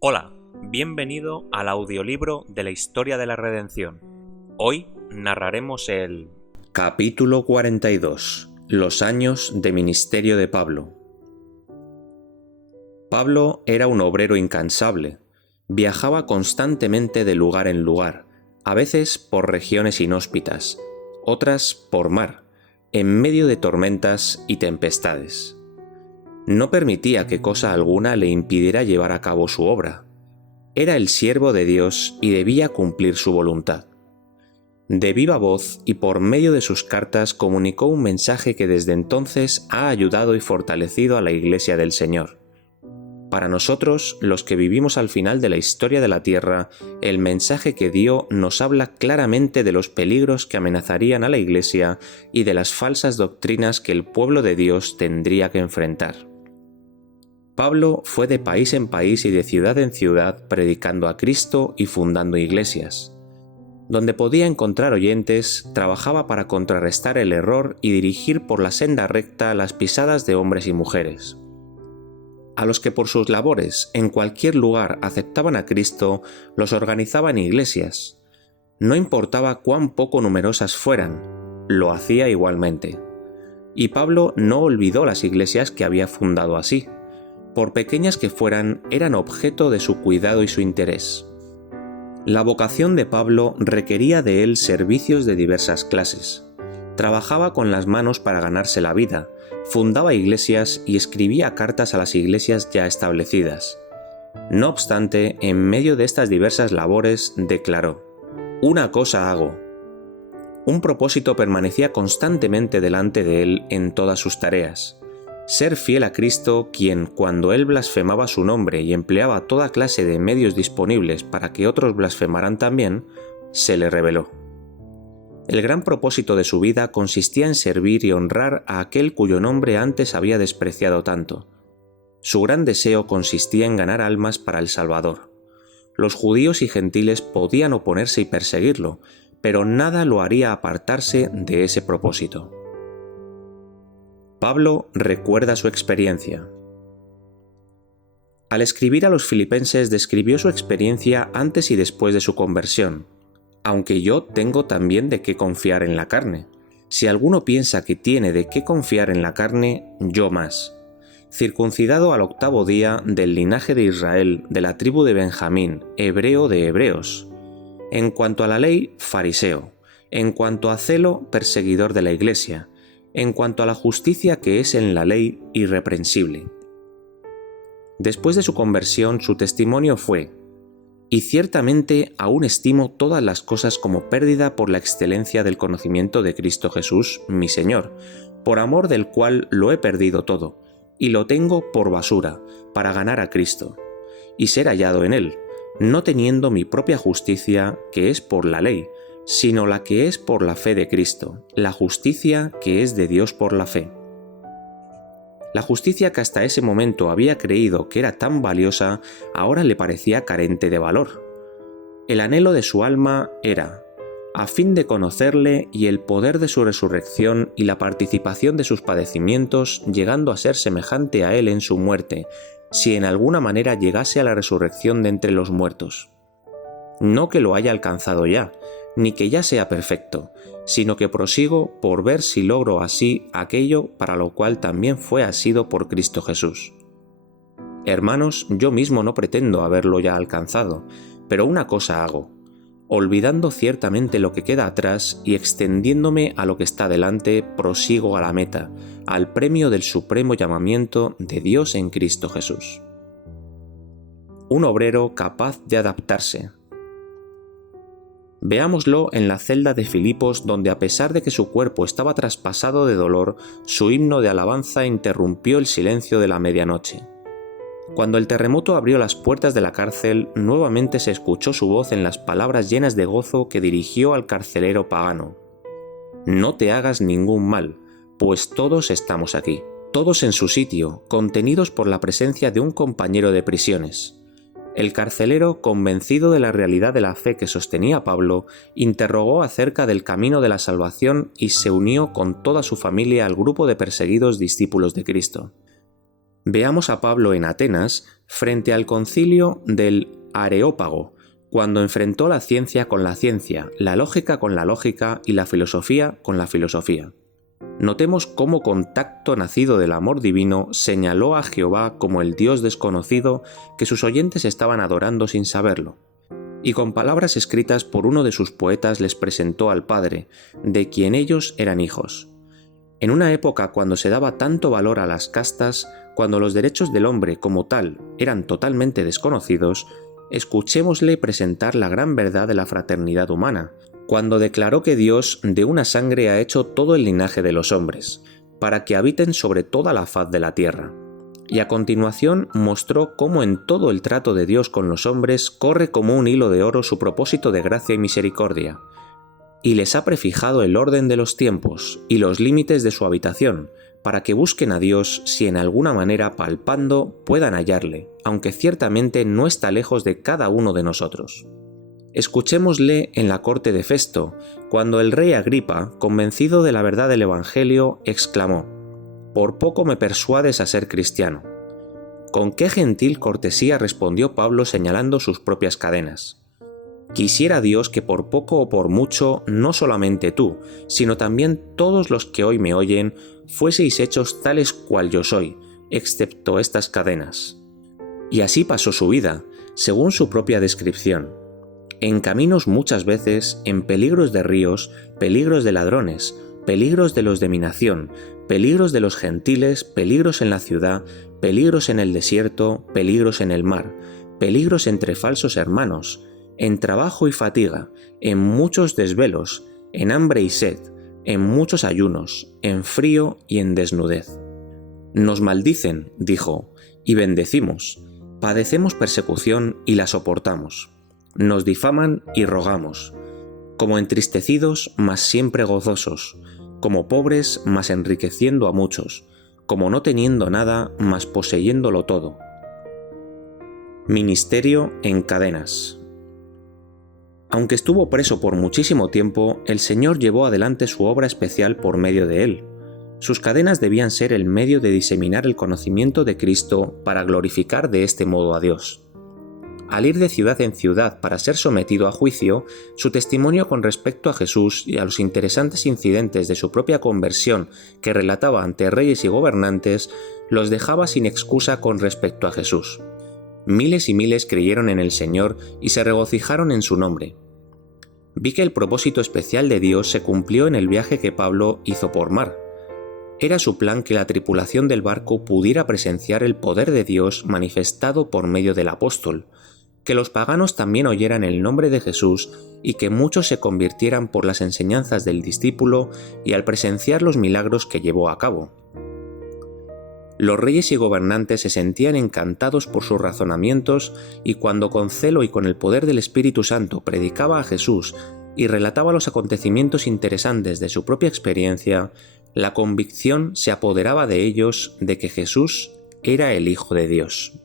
Hola, bienvenido al audiolibro de la historia de la redención. Hoy narraremos el capítulo 42, los años de ministerio de Pablo. Pablo era un obrero incansable. Viajaba constantemente de lugar en lugar, a veces por regiones inhóspitas, otras por mar, en medio de tormentas y tempestades. No permitía que cosa alguna le impidiera llevar a cabo su obra. Era el siervo de Dios y debía cumplir su voluntad. De viva voz y por medio de sus cartas comunicó un mensaje que desde entonces ha ayudado y fortalecido a la Iglesia del Señor. Para nosotros, los que vivimos al final de la historia de la Tierra, el mensaje que dio nos habla claramente de los peligros que amenazarían a la Iglesia y de las falsas doctrinas que el pueblo de Dios tendría que enfrentar. Pablo fue de país en país y de ciudad en ciudad predicando a Cristo y fundando iglesias. Donde podía encontrar oyentes, trabajaba para contrarrestar el error y dirigir por la senda recta las pisadas de hombres y mujeres. A los que por sus labores en cualquier lugar aceptaban a Cristo, los organizaba en iglesias. No importaba cuán poco numerosas fueran, lo hacía igualmente. Y Pablo no olvidó las iglesias que había fundado así. Por pequeñas que fueran, eran objeto de su cuidado y su interés. La vocación de Pablo requería de él servicios de diversas clases. Trabajaba con las manos para ganarse la vida, fundaba iglesias y escribía cartas a las iglesias ya establecidas. No obstante, en medio de estas diversas labores, declaró: «Una cosa hago». Un propósito permanecía constantemente delante de él en todas sus tareas: ser fiel a Cristo, quien, cuando él blasfemaba su nombre y empleaba toda clase de medios disponibles para que otros blasfemaran también, se le reveló. El gran propósito de su vida consistía en servir y honrar a aquel cuyo nombre antes había despreciado tanto. Su gran deseo consistía en ganar almas para el Salvador. Los judíos y gentiles podían oponerse y perseguirlo, pero nada lo haría apartarse de ese propósito. Pablo recuerda su experiencia. Al escribir a los filipenses describió su experiencia antes y después de su conversión. Aunque yo tengo también de qué confiar en la carne. Si alguno piensa que tiene de qué confiar en la carne, yo más. Circuncidado al 8º día, del linaje de Israel, de la tribu de Benjamín, hebreo de hebreos. En cuanto a la ley, fariseo. En cuanto a celo, perseguidor de la iglesia. En cuanto a la justicia que es en la ley, irreprensible. Después de su conversión, su testimonio fue: «Y ciertamente aún estimo todas las cosas como pérdida por la excelencia del conocimiento de Cristo Jesús, mi Señor, por amor del cual lo he perdido todo, y lo tengo por basura, para ganar a Cristo, y ser hallado en Él, no teniendo mi propia justicia, que es por la ley, sino la que es por la fe de Cristo, la justicia que es de Dios por la fe». La justicia que hasta ese momento había creído que era tan valiosa, ahora le parecía carente de valor. El anhelo de su alma era, a fin de conocerle y el poder de su resurrección y la participación de sus padecimientos, llegando a ser semejante a él en su muerte, si en alguna manera llegase a la resurrección de entre los muertos. No que lo haya alcanzado ya, ni que ya sea perfecto, sino que prosigo por ver si logro así aquello para lo cual también fue asido por Cristo Jesús. Hermanos, yo mismo no pretendo haberlo ya alcanzado, pero una cosa hago, olvidando ciertamente lo que queda atrás y extendiéndome a lo que está delante, prosigo a la meta, al premio del supremo llamamiento de Dios en Cristo Jesús. Un obrero capaz de adaptarse. Veámoslo en la celda de Filipos, donde a pesar de que su cuerpo estaba traspasado de dolor, su himno de alabanza interrumpió el silencio de la medianoche. Cuando el terremoto abrió las puertas de la cárcel, nuevamente se escuchó su voz en las palabras llenas de gozo que dirigió al carcelero pagano: «No te hagas ningún mal, pues todos estamos aquí, todos en su sitio, contenidos por la presencia de un compañero de prisiones». El carcelero, convencido de la realidad de la fe que sostenía Pablo, interrogó acerca del camino de la salvación y se unió con toda su familia al grupo de perseguidos discípulos de Cristo. Veamos a Pablo en Atenas, frente al concilio del Areópago, cuando enfrentó la ciencia con la ciencia, la lógica con la lógica y la filosofía con la filosofía. Notemos cómo contacto nacido del amor divino señaló a Jehová como el Dios desconocido que sus oyentes estaban adorando sin saberlo, y con palabras escritas por uno de sus poetas les presentó al Padre, de quien ellos eran hijos. En una época cuando se daba tanto valor a las castas, cuando los derechos del hombre como tal eran totalmente desconocidos, escuchémosle presentar la gran verdad de la fraternidad humana, cuando declaró que Dios de una sangre ha hecho todo el linaje de los hombres, para que habiten sobre toda la faz de la tierra. Y a continuación mostró cómo en todo el trato de Dios con los hombres corre como un hilo de oro su propósito de gracia y misericordia, y les ha prefijado el orden de los tiempos y los límites de su habitación, para que busquen a Dios si en alguna manera palpando puedan hallarle, aunque ciertamente no está lejos de cada uno de nosotros. Escuchémosle en la corte de Festo, cuando el rey Agripa, convencido de la verdad del Evangelio, exclamó: «Por poco me persuades a ser cristiano». Con qué gentil cortesía respondió Pablo señalando sus propias cadenas: «Quisiera Dios que por poco o por mucho, no solamente tú, sino también todos los que hoy me oyen, fueseis hechos tales cual yo soy, excepto estas cadenas». Y así pasó su vida, según su propia descripción. En caminos muchas veces, en peligros de ríos, peligros de ladrones, peligros de los de mi nación, peligros de los gentiles, peligros en la ciudad, peligros en el desierto, peligros en el mar, peligros entre falsos hermanos, en trabajo y fatiga, en muchos desvelos, en hambre y sed, en muchos ayunos, en frío y en desnudez. Nos maldicen, dijo, y bendecimos, padecemos persecución y la soportamos. Nos difaman y rogamos, como entristecidos, mas siempre gozosos, como pobres, mas enriqueciendo a muchos, como no teniendo nada, mas poseyéndolo todo. Ministerio en cadenas. Aunque estuvo preso por muchísimo tiempo, el Señor llevó adelante su obra especial por medio de él. Sus cadenas debían ser el medio de diseminar el conocimiento de Cristo para glorificar de este modo a Dios. Al ir de ciudad en ciudad para ser sometido a juicio, su testimonio con respecto a Jesús y a los interesantes incidentes de su propia conversión que relataba ante reyes y gobernantes, los dejaba sin excusa con respecto a Jesús. Miles y miles creyeron en el Señor y se regocijaron en su nombre. Vi que el propósito especial de Dios se cumplió en el viaje que Pablo hizo por mar. Era su plan que la tripulación del barco pudiera presenciar el poder de Dios manifestado por medio del apóstol, que los paganos también oyeran el nombre de Jesús y que muchos se convirtieran por las enseñanzas del discípulo y al presenciar los milagros que llevó a cabo. Los reyes y gobernantes se sentían encantados por sus razonamientos y cuando con celo y con el poder del Espíritu Santo predicaba a Jesús y relataba los acontecimientos interesantes de su propia experiencia, la convicción se apoderaba de ellos de que Jesús era el Hijo de Dios.